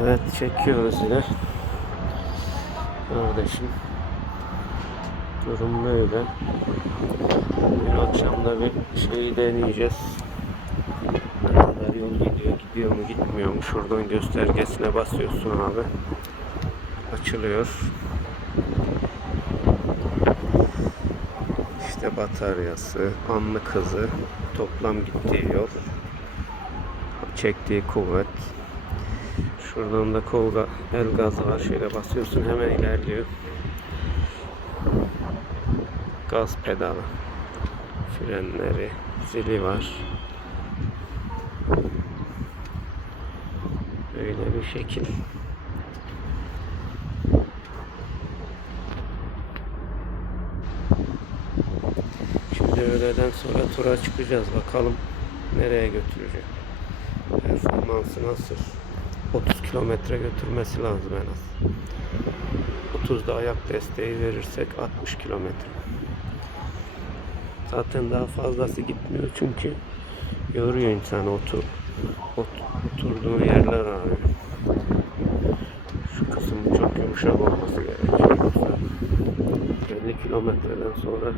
Evet çekiyoruz yine. Kardeşim. Durum böyle. Bir akşam da bir şeyi deneyeceğiz. Ne kadar yol gidiyor, gidiyor mu gitmiyor mu? Şuradan göstergesine basıyorsun abi. Açılıyor. İşte bataryası, anlık hızı, toplam gittiği yol, çektiği kuvvet. Şuradan da kol ga- el gazı var. Şöyle basıyorsun hemen ilerliyor. Gaz pedalı. Frenleri, zili var. Böyle bir şekil. Şimdi öğleden sonra tura çıkacağız. Bakalım nereye götürecek. Performansı nasıl? 30 kilometre götürmesi lazım en az. 30'da ayak desteği verirsek 60 kilometre. Zaten daha fazlası gitmiyor çünkü yoruyor insanı otur, ot- oturduğu yerler ağrıyor. Şu kısım çok yumuşak olması gerekiyor. Yoksa 50 kilometreden sonra.